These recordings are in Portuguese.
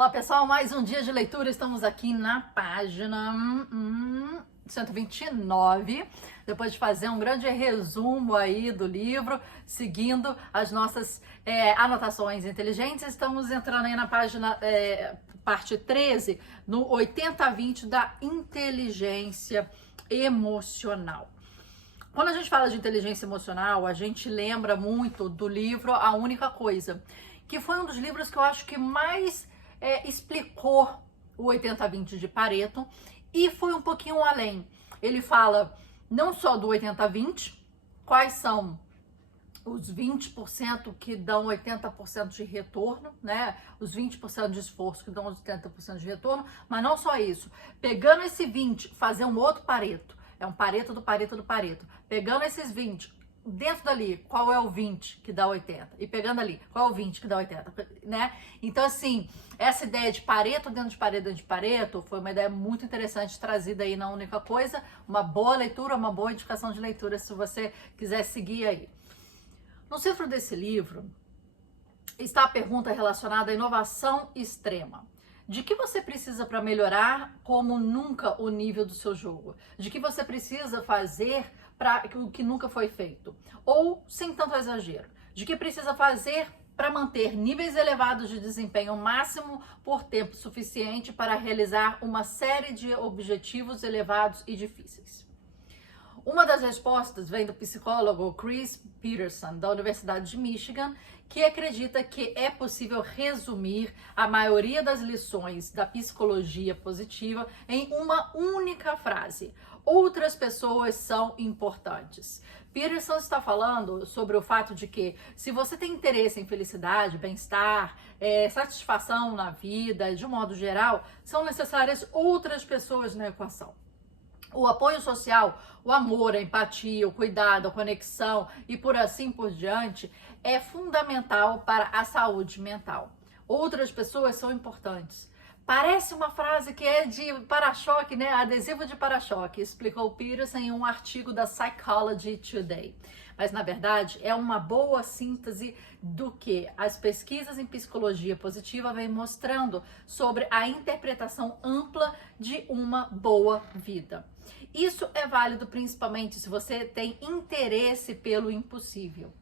Olá pessoal, mais um dia de leitura, estamos aqui na página 129, depois de fazer um grande resumo aí do livro, seguindo as nossas anotações inteligentes, estamos entrando aí na página, parte 13, no 80-20 da inteligência emocional. Quando a gente fala de inteligência emocional, a gente lembra muito do livro A Única Coisa, que foi um dos livros que eu acho que mais explicou o 80-20 de Pareto e foi um pouquinho além. Ele fala não só do 80-20, quais são os 20% que dão 80% de retorno, né? Os 20% de esforço que dão os 80% de retorno, mas não só isso. Pegando esse 20, fazer um outro Pareto. É um Pareto do Pareto do Pareto. Pegando esses 20, dentro dali, qual é o 20 que dá 80? E pegando ali, qual é o 20 que dá 80? Né? Então, assim, essa ideia de Pareto dentro de Pareto dentro de Pareto foi uma ideia muito interessante trazida aí na Única Coisa. Uma boa leitura, uma boa indicação de leitura, se você quiser seguir aí. No centro desse livro está a pergunta relacionada à inovação extrema. De que você precisa para melhorar como nunca o nível do seu jogo? De que você precisa fazer para o que nunca foi feito? Ou, sem tanto exagero, de que precisa fazer para manter níveis elevados de desempenho máximo por tempo suficiente para realizar uma série de objetivos elevados e difíceis? Uma das respostas vem do psicólogo Chris Peterson, da Universidade de Michigan, que acredita que é possível resumir a maioria das lições da psicologia positiva em uma única frase: outras pessoas são importantes. Peterson está falando sobre o fato de que, se você tem interesse em felicidade, bem-estar, satisfação na vida, de um modo geral, são necessárias outras pessoas na equação. O apoio social, o amor, a empatia, o cuidado, a conexão e por assim por diante é fundamental para a saúde mental. Outras pessoas são importantes. Parece uma frase que é de para-choque, né? Adesivo de para-choque, explicou Peterson em um artigo da Psychology Today. Mas, na verdade, é uma boa síntese do que as pesquisas em psicologia positiva vêm mostrando sobre a interpretação ampla de uma boa vida. Isso é válido principalmente se você tem interesse pelo impossível.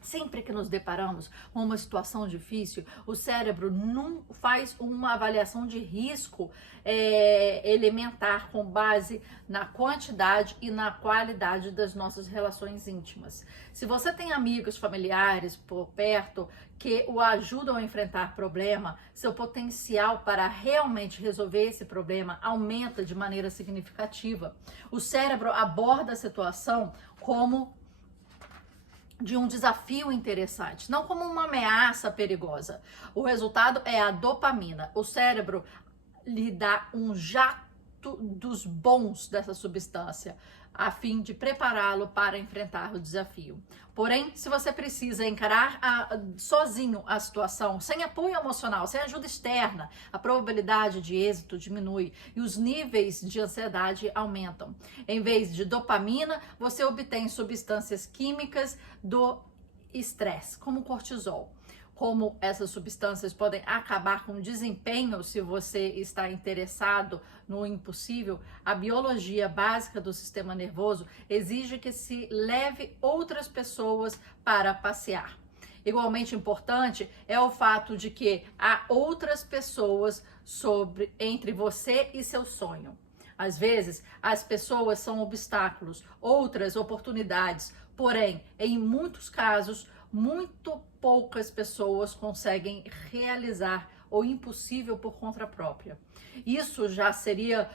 Sempre que nos deparamos com uma situação difícil, o cérebro não faz uma avaliação de risco elementar com base na quantidade e na qualidade das nossas relações íntimas. Se você tem amigos, familiares por perto que o ajudam a enfrentar problema, seu potencial para realmente resolver esse problema aumenta de maneira significativa. O cérebro aborda a situação como de um desafio interessante, não como uma ameaça perigosa. O resultado é a dopamina. O cérebro lhe dá um jato dos bons dessa substância, a fim de prepará-lo para enfrentar o desafio. Porém, se você precisa encarar sozinho a situação, sem apoio emocional, sem ajuda externa, a probabilidade de êxito diminui e os níveis de ansiedade aumentam. Em vez de dopamina, você obtém substâncias químicas do estresse, como cortisol. Como essas substâncias podem acabar com o desempenho se você está interessado no impossível, a biologia básica do sistema nervoso exige que se leve outras pessoas para passear. Igualmente importante é o fato de que há outras pessoas entre você e seu sonho. Às vezes, as pessoas são obstáculos, outras oportunidades, porém, em muitos casos, muito poucas pessoas conseguem realizar o impossível por conta própria. Isso já seria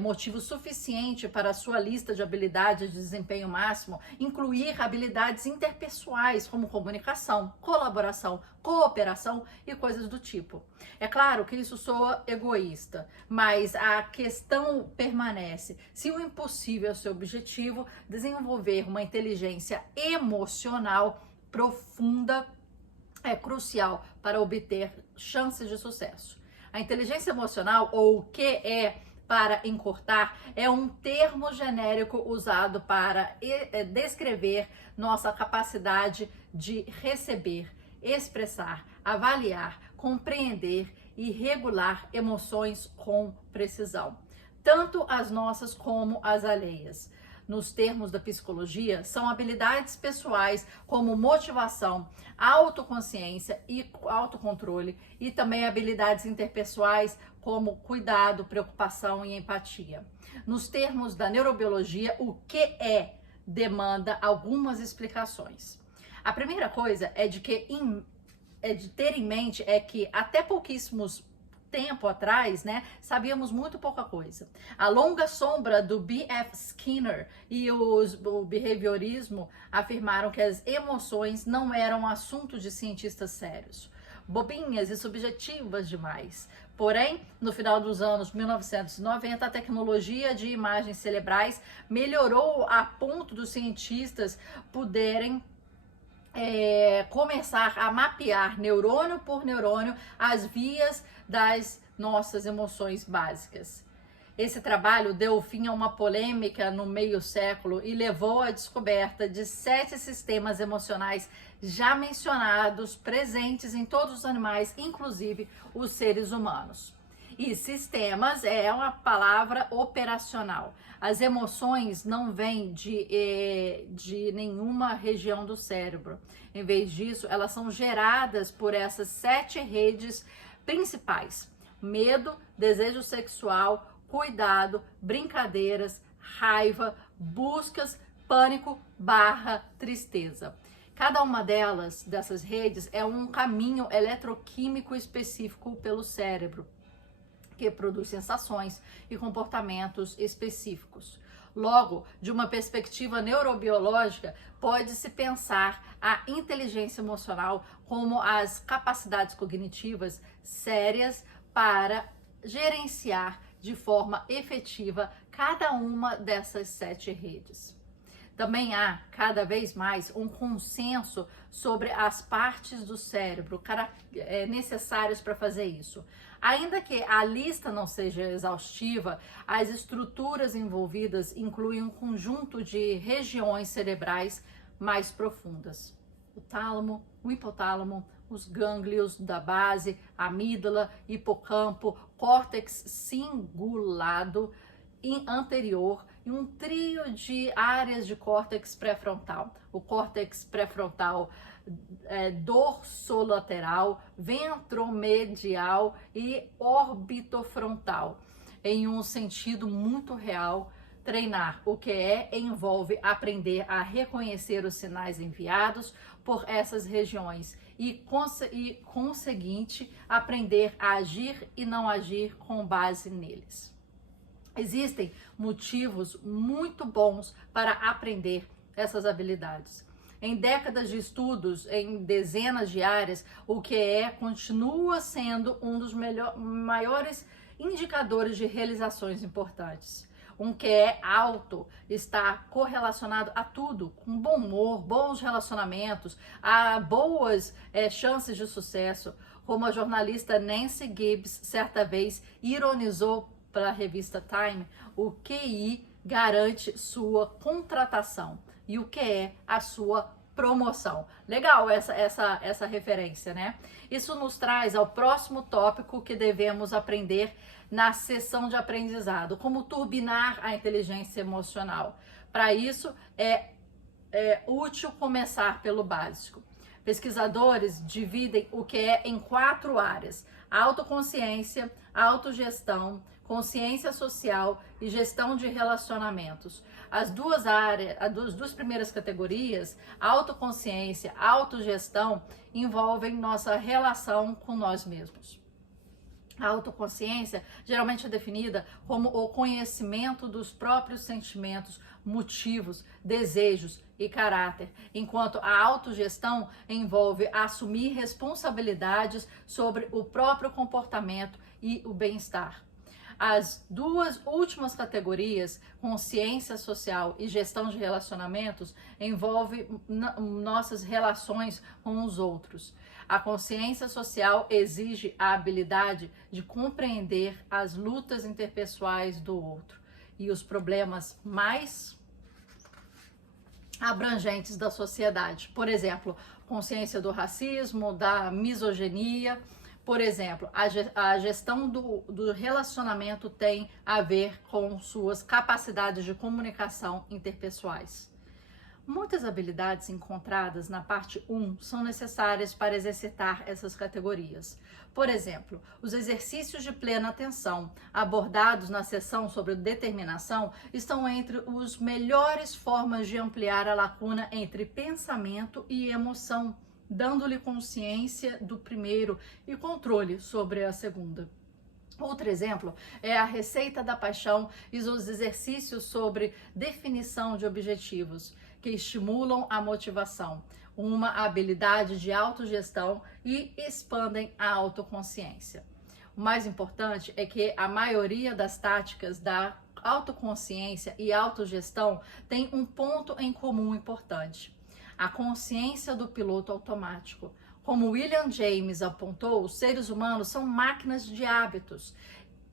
motivo suficiente para a sua lista de habilidades de desempenho máximo incluir habilidades interpessoais como comunicação, colaboração, cooperação e coisas do tipo. É claro que isso soa egoísta, mas a questão permanece. Se o impossível é o seu objetivo, desenvolver uma inteligência emocional profunda é crucial para obter chances de sucesso. A inteligência emocional, ou o que é para encurtar, é um termo genérico usado para descrever nossa capacidade de receber, expressar, avaliar, compreender e regular emoções com precisão, tanto as nossas como as alheias. Nos termos da psicologia, são habilidades pessoais como motivação, autoconsciência e autocontrole, e também habilidades interpessoais como cuidado, preocupação e empatia. Nos termos da neurobiologia, o que demanda algumas explicações. A primeira coisa é de ter em mente que até pouquíssimos tempo atrás, né, sabíamos muito pouca coisa. A longa sombra do B.F. Skinner e o behaviorismo afirmaram que as emoções não eram assunto de cientistas sérios, bobinhas e subjetivas demais. Porém, no final dos anos 1990, a tecnologia de imagens cerebrais melhorou a ponto dos cientistas poderem começar a mapear neurônio por neurônio as vias das nossas emoções básicas. Esse trabalho deu fim a uma polêmica no meio século e levou à descoberta de 7 sistemas emocionais já mencionados, presentes em todos os animais, inclusive os seres humanos. E sistemas é uma palavra operacional. As emoções não vêm de nenhuma região do cérebro. Em vez disso, elas são geradas por essas 7 redes principais: medo, desejo sexual, cuidado, brincadeiras, raiva, buscas, pânico / tristeza. Cada uma dessas redes é um caminho eletroquímico específico pelo cérebro, que produz sensações e comportamentos específicos. Logo, de uma perspectiva neurobiológica, pode-se pensar a inteligência emocional como as capacidades cognitivas sérias para gerenciar de forma efetiva cada uma dessas 7 redes. Também há, cada vez mais, um consenso sobre as partes do cérebro necessárias para fazer isso. Ainda que a lista não seja exaustiva, as estruturas envolvidas incluem um conjunto de regiões cerebrais mais profundas: o tálamo, o hipotálamo, os gânglios da base, amígdala, hipocampo, córtex cingulado anterior e um trio de áreas de córtex pré-frontal. O córtex pré-frontal dorsolateral, ventromedial e orbitofrontal. Em um sentido muito real, treinar o que envolve aprender a reconhecer os sinais enviados por essas regiões e conseguinte, aprender a agir e não agir com base neles. Existem motivos muito bons para aprender essas habilidades. Em décadas de estudos em dezenas de áreas, o QE continua sendo um dos maiores indicadores de realizações importantes. Um QE alto está correlacionado a tudo, com bom humor, bons relacionamentos, a boas chances de sucesso, como a jornalista Nancy Gibbs certa vez ironizou para a revista Time: o QI garante sua contratação e o QE a sua promoção. Legal essa referência, né? Isso nos traz ao próximo tópico que devemos aprender na sessão de aprendizado: como turbinar a inteligência emocional. Para isso, é útil começar pelo básico. Pesquisadores dividem o QE em 4 áreas: autoconsciência, autogestão, consciência social e gestão de relacionamentos. As duas primeiras categorias, autoconsciência, autogestão, envolvem nossa relação com nós mesmos. A autoconsciência geralmente é definida como o conhecimento dos próprios sentimentos, motivos, desejos e caráter, enquanto a autogestão envolve assumir responsabilidades sobre o próprio comportamento e o bem-estar. As duas últimas categorias, consciência social e gestão de relacionamentos, envolvem nossas relações com os outros. A consciência social exige a habilidade de compreender as lutas interpessoais do outro e os problemas mais abrangentes da sociedade. Por exemplo, consciência do racismo, da misoginia, Por exemplo, a gestão do relacionamento tem a ver com suas capacidades de comunicação interpessoais. Muitas habilidades encontradas na parte 1 são necessárias para exercitar essas categorias. Por exemplo, os exercícios de plena atenção abordados na sessão sobre determinação estão entre as melhores formas de ampliar a lacuna entre pensamento e emoção, dando-lhe consciência do primeiro e controle sobre a segunda. Outro exemplo é a receita da paixão e os exercícios sobre definição de objetivos, que estimulam a motivação, uma habilidade de autogestão e expandem a autoconsciência. O mais importante é que a maioria das táticas da autoconsciência e autogestão tem um ponto em comum importante: a consciência do piloto automático. Como William James apontou, os seres humanos são máquinas de hábitos.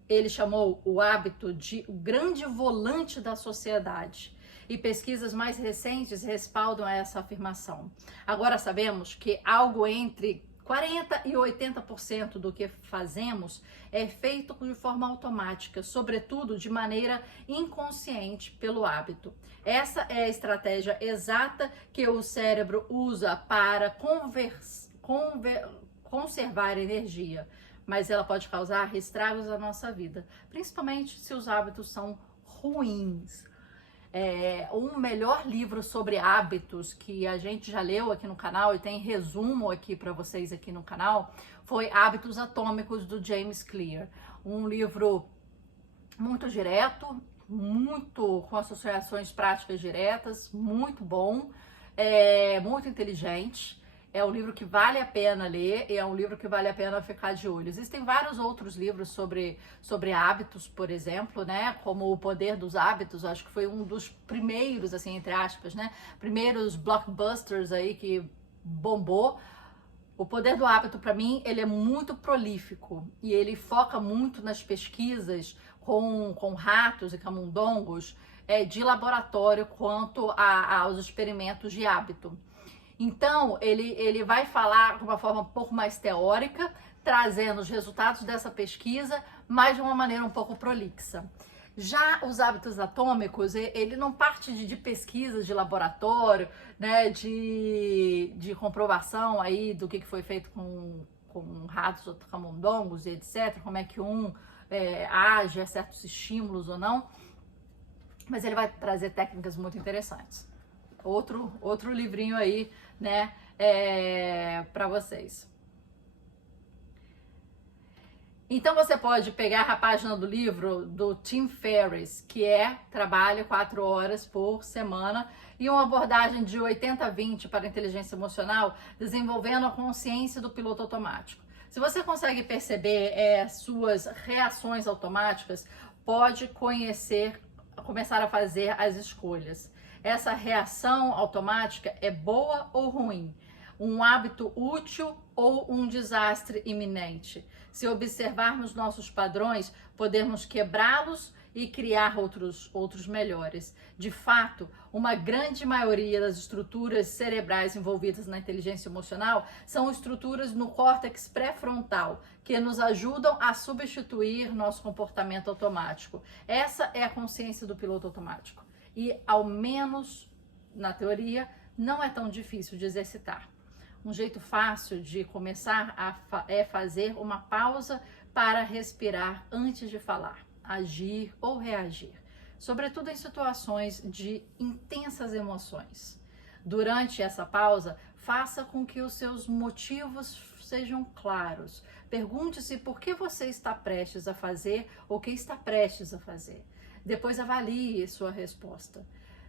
Ele chamou o hábito de o grande volante da sociedade. E pesquisas mais recentes respaldam essa afirmação. Agora sabemos que algo entre 40% e 80% do que fazemos é feito de forma automática, sobretudo de maneira inconsciente pelo hábito. Essa é a estratégia exata que o cérebro usa para conservar energia, mas ela pode causar estragos na nossa vida, principalmente se os hábitos são ruins. Um melhor livro sobre hábitos que a gente já leu aqui no canal e tem resumo aqui para vocês aqui no canal foi Hábitos Atômicos, do James Clear. Um livro muito direto, muito com associações práticas diretas, muito bom, muito inteligente. É um livro que vale a pena ler e é um livro que vale a pena ficar de olho. Existem vários outros livros sobre hábitos, por exemplo, né? Como O Poder dos Hábitos, acho que foi um dos primeiros, assim, entre aspas, né? Primeiros blockbusters aí que bombou. O Poder do Hábito, para mim, ele é muito prolífico e ele foca muito nas pesquisas com ratos e camundongos de laboratório quanto aos experimentos de hábito. Então, ele vai falar de uma forma um pouco mais teórica, trazendo os resultados dessa pesquisa, mas de uma maneira um pouco prolixa. Já os hábitos atômicos, ele não parte de pesquisas de laboratório, né, de comprovação aí do que foi feito com ratos ou camundongos e etc., como é que age a certos estímulos ou não, mas ele vai trazer técnicas muito interessantes. Outro livrinho aí, né, para vocês. Então você pode pegar a página do livro do Tim Ferriss, que trabalho 4 horas por semana e uma abordagem de 80-20 para a inteligência emocional, desenvolvendo a consciência do piloto automático. Se você consegue perceber suas reações automáticas, pode começar a fazer as escolhas. Essa reação automática é boa ou ruim? Um hábito útil ou um desastre iminente? Se observarmos nossos padrões, podemos quebrá-los e criar outros melhores. De fato, uma grande maioria das estruturas cerebrais envolvidas na inteligência emocional são estruturas no córtex pré-frontal, que nos ajudam a substituir nosso comportamento automático. Essa é a consciência do piloto automático. E, ao menos na teoria, não é tão difícil de exercitar. Um jeito fácil de começar é fazer uma pausa para respirar antes de falar, agir ou reagir, sobretudo em situações de intensas emoções. Durante essa pausa, faça com que os seus motivos sejam claros. Pergunte-se por que você está prestes a fazer ou o que está prestes a fazer. Depois avalie sua resposta.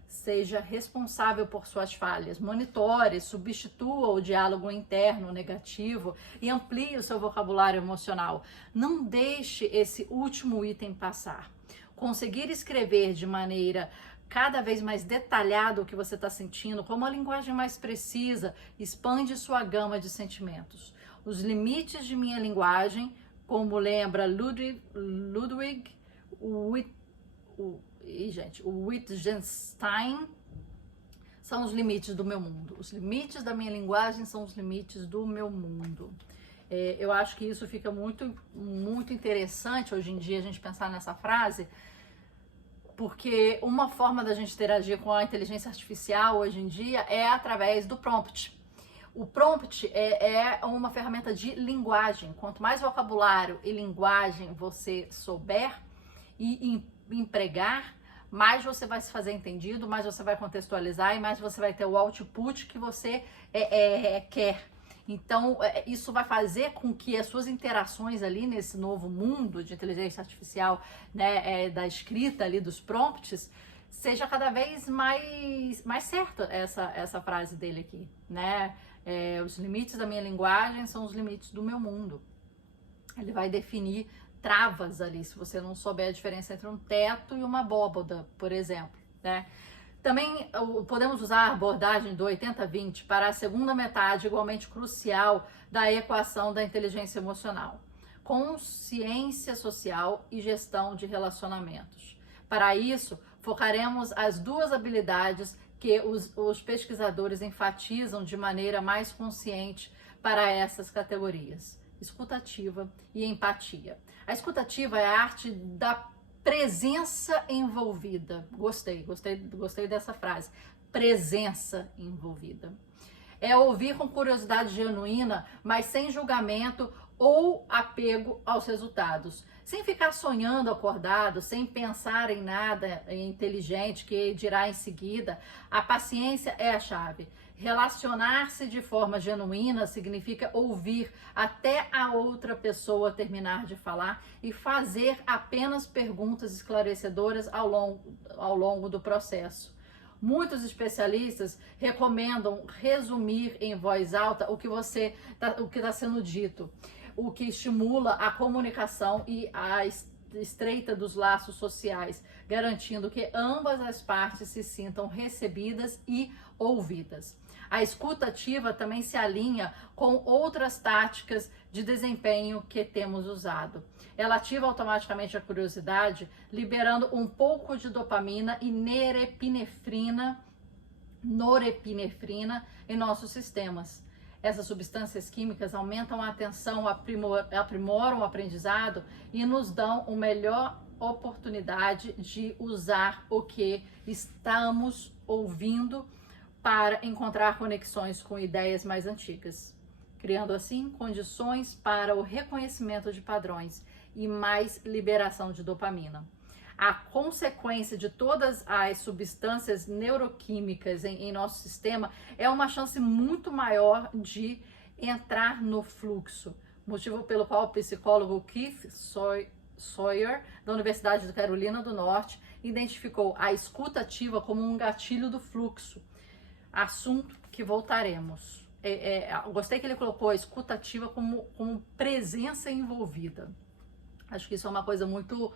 Seja responsável por suas falhas, monitore, substitua o diálogo interno negativo e amplie o seu vocabulário emocional. Não deixe esse último item passar. Conseguir escrever de maneira cada vez mais detalhada o que você está sentindo, com uma linguagem mais precisa, expande sua gama de sentimentos. Os limites de minha linguagem, como lembra Ludwig Wittgenstein, são os limites do meu mundo. Os limites da minha linguagem são os limites do meu mundo. Eu acho que isso fica muito interessante hoje em dia a gente pensar nessa frase, porque uma forma da gente interagir com a inteligência artificial hoje em dia é através do prompt. O prompt é uma ferramenta de linguagem. Quanto mais vocabulário e linguagem você souber e empregar, mais você vai se fazer entendido, mais você vai contextualizar e mais você vai ter o output que você quer. Então, isso vai fazer com que as suas interações ali nesse novo mundo de inteligência artificial, né, da escrita ali dos prompts, seja cada vez mais certa essa frase dele aqui, né? Os limites da minha linguagem são os limites do meu mundo. Ele vai definir travas ali, se você não souber a diferença entre um teto e uma abóboda, por exemplo, né? Também podemos usar a abordagem do 80-20 para a segunda metade igualmente crucial da equação da inteligência emocional: consciência social e gestão de relacionamentos. Para isso, focaremos as duas habilidades que os pesquisadores enfatizam de maneira mais consciente para essas categorias: escutativa e empatia. A escutativa é a arte da presença envolvida. Gostei dessa frase. Presença envolvida. É ouvir com curiosidade genuína, mas sem julgamento ou apego aos resultados. Sem ficar sonhando acordado, sem pensar em nada inteligente que dirá em seguida. A paciência é a chave. Relacionar-se de forma genuína significa ouvir até a outra pessoa terminar de falar e fazer apenas perguntas esclarecedoras ao longo do processo. Muitos especialistas recomendam resumir em voz alta o que está sendo dito, o que estimula a comunicação e a estreita dos laços sociais, garantindo que ambas as partes se sintam recebidas e ouvidas. A escuta ativa também se alinha com outras táticas de desempenho que temos usado. Ela ativa automaticamente a curiosidade, liberando um pouco de dopamina e norepinefrina em nossos sistemas. Essas substâncias químicas aumentam a atenção, aprimoram o aprendizado e nos dão uma melhor oportunidade de usar o que estamos ouvindo para encontrar conexões com ideias mais antigas, criando assim condições para o reconhecimento de padrões e mais liberação de dopamina. A consequência de todas as substâncias neuroquímicas em nosso sistema é uma chance muito maior de entrar no fluxo, motivo pelo qual o psicólogo Keith Sawyer, da Universidade de Carolina do Norte, identificou a escuta ativa como um gatilho do fluxo, assunto que voltaremos. Gostei que ele colocou a escuta ativa como presença envolvida. Acho que isso é uma coisa muito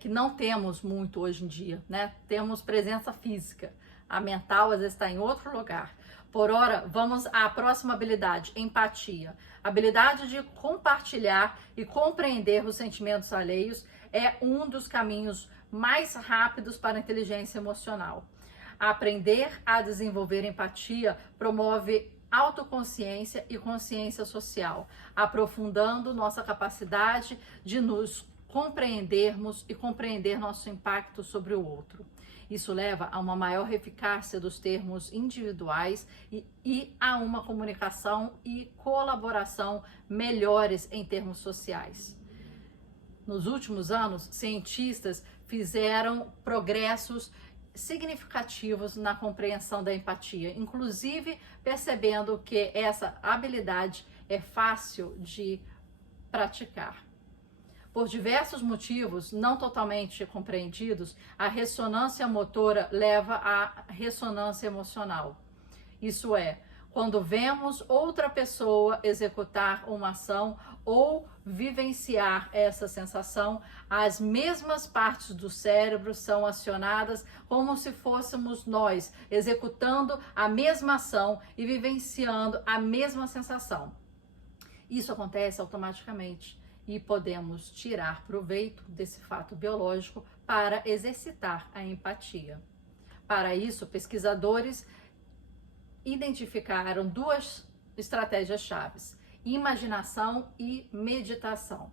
que não temos muito hoje em dia, né? Temos presença física, a mental às vezes está em outro lugar. Por ora, vamos à próxima habilidade: empatia. A habilidade de compartilhar e compreender os sentimentos alheios é um dos caminhos mais rápidos para a inteligência emocional. Aprender a desenvolver empatia promove autoconsciência e consciência social, aprofundando nossa capacidade de nos compreendermos e compreender nosso impacto sobre o outro. Isso leva a uma maior eficácia dos termos individuais e a uma comunicação e colaboração melhores em termos sociais. Nos últimos anos, cientistas fizeram progressos significativos na compreensão da empatia, inclusive percebendo que essa habilidade é fácil de praticar. Por diversos motivos não totalmente compreendidos, a ressonância motora leva à ressonância emocional. Isso é, quando vemos outra pessoa executar uma ação ou vivenciar essa sensação, as mesmas partes do cérebro são acionadas como se fôssemos nós executando a mesma ação e vivenciando a mesma sensação. Isso acontece automaticamente e podemos tirar proveito desse fato biológico para exercitar a empatia. Para isso, pesquisadores identificaram duas estratégias chaves: imaginação e meditação.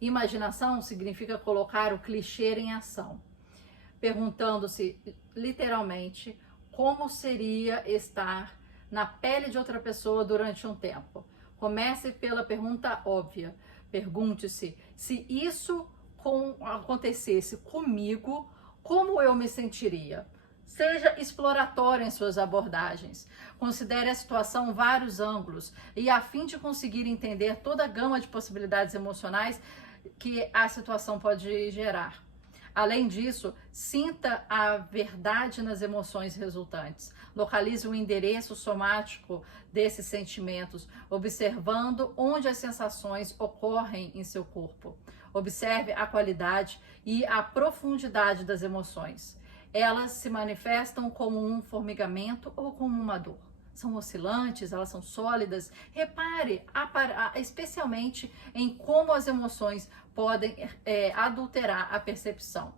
Imaginação significa colocar o clichê em ação, perguntando-se literalmente como seria estar na pele de outra pessoa durante um tempo. Comece pela pergunta óbvia. Pergunte-se: se isso acontecesse comigo, como eu me sentiria? Seja exploratório em suas abordagens. Considere a situação vários ângulos e, a fim de conseguir entender toda a gama de possibilidades emocionais que a situação pode gerar. Além disso, sinta a verdade nas emoções resultantes. Localize o endereço somático desses sentimentos, observando onde as sensações ocorrem em seu corpo. Observe a qualidade e a profundidade das emoções. Elas se manifestam como um formigamento ou como uma dor. São oscilantes, elas são sólidas. Repare especialmente em como as emoções podem adulterar a percepção.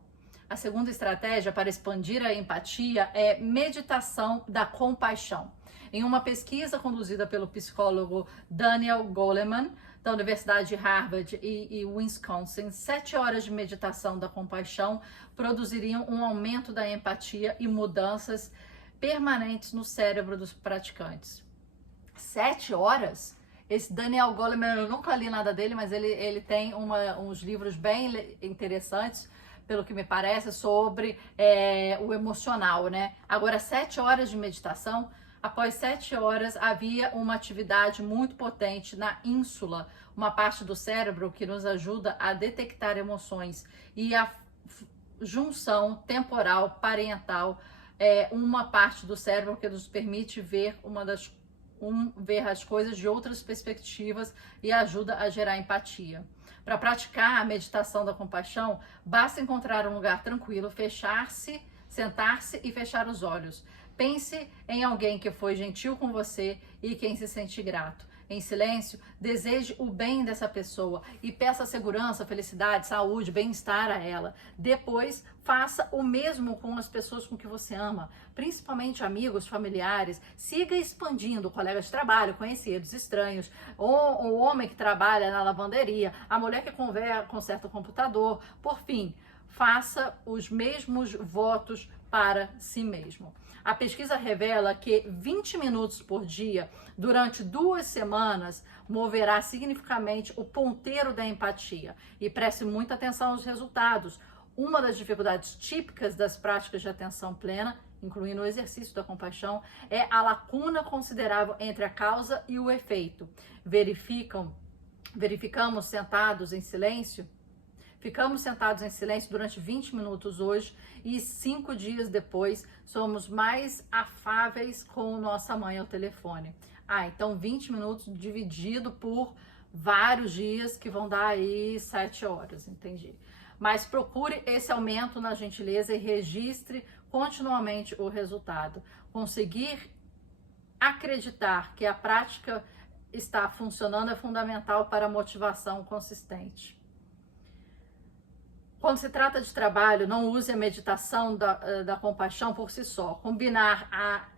A segunda estratégia para expandir a empatia é meditação da compaixão. Em uma pesquisa conduzida pelo psicólogo Daniel Goleman, da Universidade de Harvard e Wisconsin, 7 horas de meditação da compaixão produziriam um aumento da empatia e mudanças permanentes no cérebro dos praticantes. 7 horas? Esse Daniel Goleman, eu nunca li nada dele, mas ele tem uns livros bem interessantes, pelo que me parece, sobre o emocional, né? Agora, 7 horas de meditação. Após 7 horas, havia uma atividade muito potente na ínsula, uma parte do cérebro que nos ajuda a detectar emoções, e a junção temporal parental uma parte do cérebro que nos permite ver ver as coisas de outras perspectivas e ajuda a gerar empatia. Para praticar a meditação da compaixão, basta encontrar um lugar tranquilo, fechar-se, sentar-se e fechar os olhos. Pense em alguém que foi gentil com você e quem se sente grato. Em silêncio, deseje o bem dessa pessoa e peça segurança, felicidade, saúde, bem-estar a ela. Depois, faça o mesmo com as pessoas com que você ama, principalmente amigos, familiares. Siga expandindo, colegas de trabalho, conhecidos, estranhos, o homem que trabalha na lavanderia, a mulher que conserta o computador. Por fim, faça os mesmos votos para si mesmo. A pesquisa revela que 20 minutos por dia, durante 2 semanas, moverá significativamente o ponteiro da empatia. E preste muita atenção aos resultados. Uma das dificuldades típicas das práticas de atenção plena, incluindo o exercício da compaixão, é a lacuna considerável entre a causa e o efeito. Verificamos sentados em silêncio? Ficamos sentados em silêncio durante 20 minutos hoje e 5 dias depois somos mais afáveis com nossa mãe ao telefone. Então 20 minutos dividido por vários dias que vão dar aí 7 horas, entendi. Mas procure esse aumento na gentileza e registre continuamente o resultado. Conseguir acreditar que a prática está funcionando é fundamental para a motivação consistente. Quando se trata de trabalho, não use a meditação da compaixão por si só. Combinar a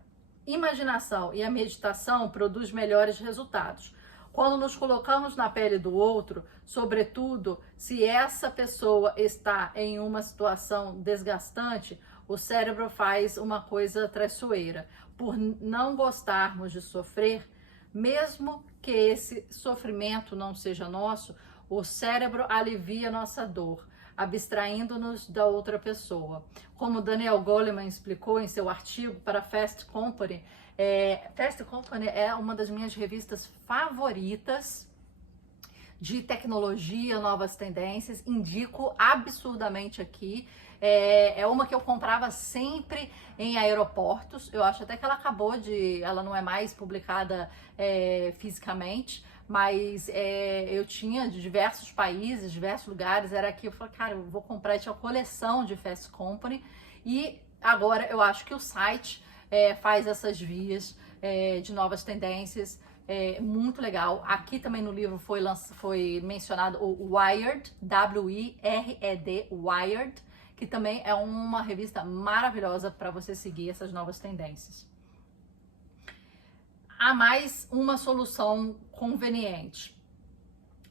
imaginação e a meditação produz melhores resultados. Quando nos colocamos na pele do outro, sobretudo se essa pessoa está em uma situação desgastante, o cérebro faz uma coisa traiçoeira. Por não gostarmos de sofrer, mesmo que esse sofrimento não seja nosso, o cérebro alivia nossa dor, abstraindo-nos da outra pessoa. Como Daniel Goleman explicou em seu artigo para Fast Company, Fast Company é uma das minhas revistas favoritas de tecnologia, novas tendências, indico absurdamente aqui. É uma que eu comprava sempre em aeroportos. Eu acho até que ela não é mais publicada fisicamente, mas eu tinha de diversos países, diversos lugares, era aqui, eu falei, cara, eu vou comprar, tinha uma coleção de Fast Company, e agora eu acho que o site faz essas vias de novas tendências, muito legal. Aqui também no livro foi mencionado o Wired, W-I-R-E-D, Wired, que também é uma revista maravilhosa para você seguir essas novas tendências. há mais uma solução conveniente.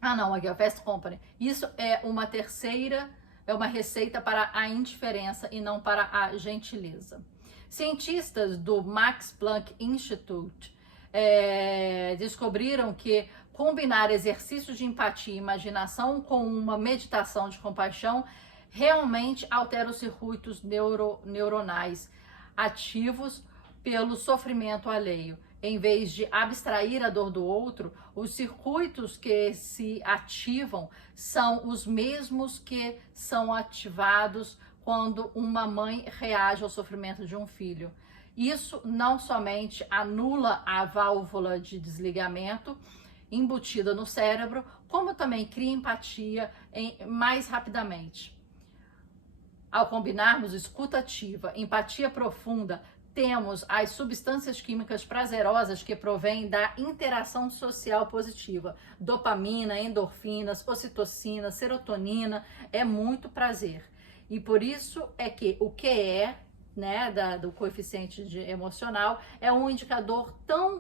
Ah, não, aqui, a Fast Company. Isso é uma terceira, é uma receita para a indiferença e não para a gentileza. Cientistas do Max Planck Institute descobriram que combinar exercícios de empatia e imaginação com uma meditação de compaixão realmente altera os circuitos neuronais ativos pelo sofrimento alheio. Em vez de abstrair a dor do outro, os circuitos que se ativam são os mesmos que são ativados quando uma mãe reage ao sofrimento de um filho. Isso não somente anula a válvula de desligamento embutida no cérebro, como também cria empatia mais rapidamente. Ao combinarmos escuta ativa, empatia profunda, temos as substâncias químicas prazerosas que provêm da interação social positiva. Dopamina, endorfinas, ocitocina, serotonina, é muito prazer. E por isso é que o QE, né, do coeficiente emocional, é um indicador tão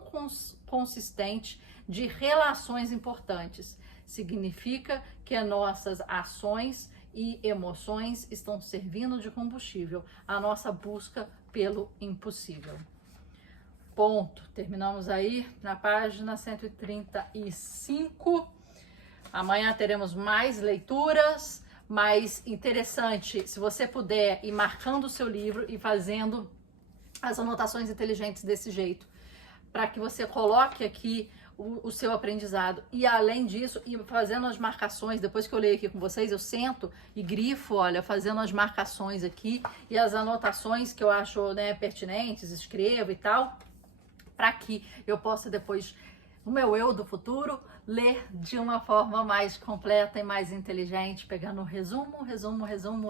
consistente de relações importantes. Significa que as nossas ações e emoções estão servindo de combustível à nossa busca pelo impossível. Ponto. Terminamos aí na página 135. Amanhã teremos mais leituras, mais interessante, se você puder ir marcando o seu livro e fazendo as anotações inteligentes desse jeito, para que você coloque aqui o seu aprendizado. E além disso, ir fazendo as marcações, depois que eu leio aqui com vocês, eu sento e grifo, olha, fazendo as marcações aqui e as anotações que eu acho, né, pertinentes, escrevo e tal, para que eu possa depois, o meu eu do futuro, ler de uma forma mais completa e mais inteligente, pegando o resumo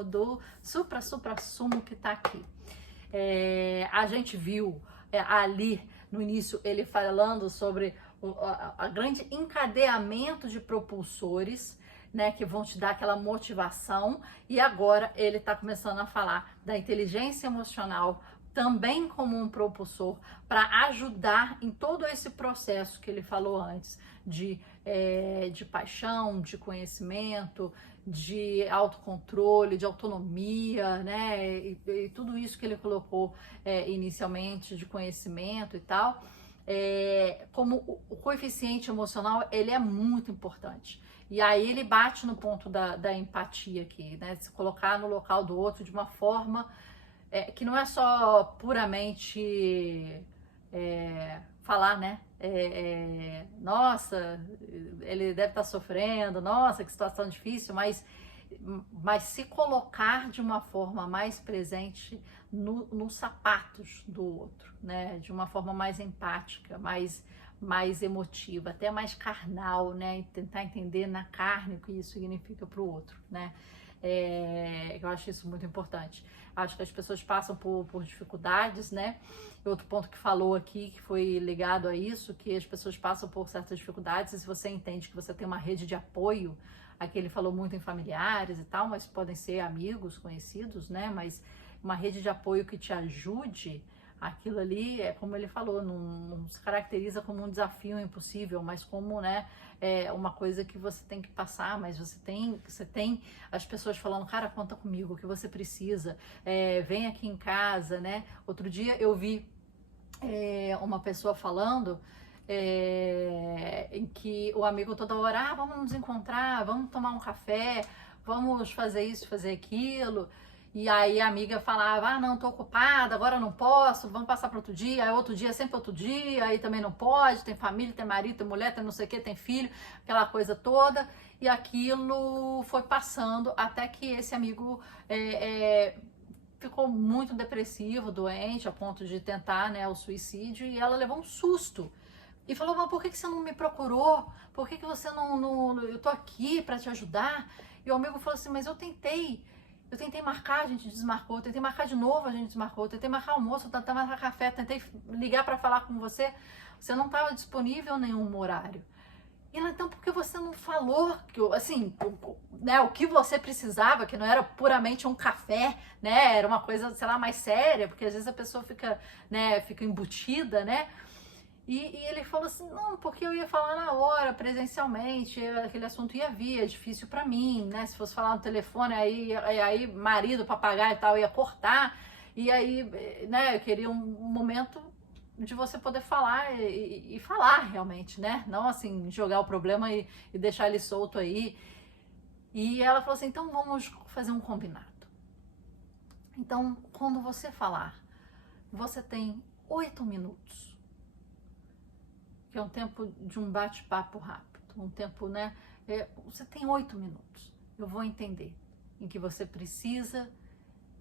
do supra-sumo que tá aqui. A gente viu ali no início ele falando sobre a grande encadeamento de propulsores, né, que vão te dar aquela motivação, e agora ele está começando a falar da inteligência emocional também como um propulsor para ajudar em todo esse processo que ele falou antes de paixão, de conhecimento, de autocontrole, de autonomia, né, e tudo isso que ele colocou inicialmente de conhecimento e tal. Como o coeficiente emocional, ele é muito importante. E aí ele bate no ponto da empatia aqui, né? Se colocar no local do outro de uma forma que não é só puramente falar, né? Nossa, ele deve estar sofrendo, nossa, que situação difícil, mas se colocar de uma forma mais presente nos sapatos do outro, né? De uma forma mais empática, mais emotiva, até mais carnal, né? E tentar entender na carne o que isso significa para o outro, né? Eu acho isso muito importante. Acho que as pessoas passam por dificuldades, né? Outro ponto que falou aqui, que foi ligado a isso, que as pessoas passam por certas dificuldades, e se você entende que você tem uma rede de apoio, aqui ele falou muito em familiares e tal, mas podem ser amigos, conhecidos, né? Mas uma rede de apoio que te ajude, aquilo ali, como ele falou, não se caracteriza como um desafio impossível, mas como, né, uma coisa que você tem que passar, mas você tem as pessoas falando, cara, conta comigo, o que você precisa, vem aqui em casa, né? Outro dia eu vi uma pessoa falando em que o amigo toda hora, vamos nos encontrar, vamos tomar um café, vamos fazer isso, fazer aquilo. E aí a amiga falava, não, tô ocupada, agora não posso, vamos passar para outro dia. Aí outro dia, sempre outro dia, aí também não pode, tem família, tem marido, tem mulher, tem não sei o que, tem filho, aquela coisa toda. E aquilo foi passando até que esse amigo ficou muito depressivo, doente, a ponto de tentar, né, o suicídio, e ela levou um susto. E falou, mas por que você não me procurou? Por que você não eu tô aqui para te ajudar? E o amigo falou assim, mas eu tentei marcar, a gente desmarcou, eu tentei marcar de novo, a gente desmarcou, eu tentei marcar almoço, eu tentei marcar café, tentei ligar para falar com você não estava disponível em nenhum horário. E ela, então, por que você não falou, assim, né, o que você precisava, que não era puramente um café, né, era uma coisa, sei lá, mais séria, porque às vezes a pessoa fica embutida, né? E ele falou assim, não, porque eu ia falar na hora, presencialmente, aquele assunto ia vir, é difícil para mim, né? Se fosse falar no telefone, aí marido, papagaio e tal, ia cortar. E aí, né, eu queria um momento de você poder falar e falar realmente, né? Não assim, jogar o problema e deixar ele solto aí. E ela falou assim, então vamos fazer um combinado. Então, quando você falar, você tem 8 minutos. Que é um tempo de um bate-papo rápido, um tempo, né? Você tem 8 minutos. Eu vou entender em que você precisa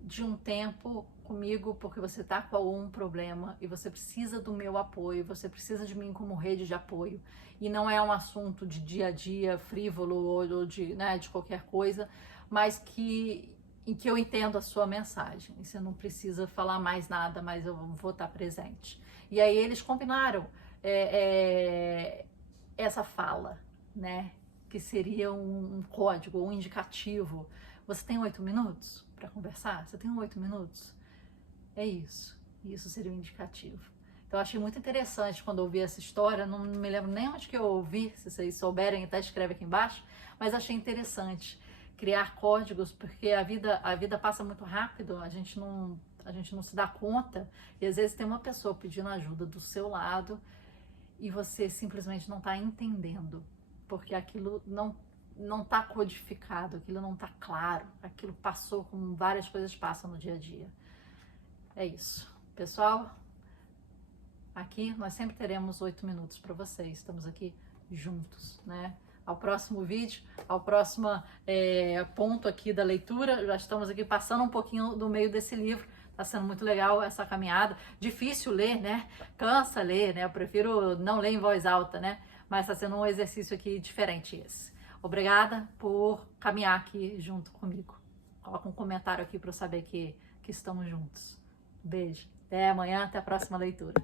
de um tempo comigo porque você está com algum problema e você precisa do meu apoio, você precisa de mim como rede de apoio. E não é um assunto de dia a dia frívolo ou de, né, de qualquer coisa, mas em que eu entendo a sua mensagem. E você não precisa falar mais nada, mas eu vou estar presente. E aí eles combinaram essa fala, né? Que seria um código, um indicativo. Você tem 8 minutos para conversar? Você tem 8 minutos? É isso. Isso seria um indicativo. Então, eu achei muito interessante quando eu ouvi essa história. Não me lembro nem onde que eu ouvi, se vocês souberem, até escreve aqui embaixo. Mas achei interessante criar códigos, porque a vida passa muito rápido, a gente não se dá conta. E às vezes tem uma pessoa pedindo ajuda do seu lado e você simplesmente não está entendendo, porque aquilo não está codificado, aquilo não está claro, aquilo passou como várias coisas passam no dia a dia. É isso. Pessoal, aqui nós sempre teremos 8 minutos para vocês, estamos aqui juntos, né? Ao próximo vídeo, ao próximo ponto aqui da leitura, já estamos aqui passando um pouquinho do meio desse livro. Tá sendo muito legal essa caminhada. Difícil ler, né? Cansa ler, né? Eu prefiro não ler em voz alta, né? Mas tá sendo um exercício aqui diferente esse. Obrigada por caminhar aqui junto comigo. Coloca um comentário aqui para eu saber que estamos juntos. Beijo. Até amanhã, até a próxima leitura.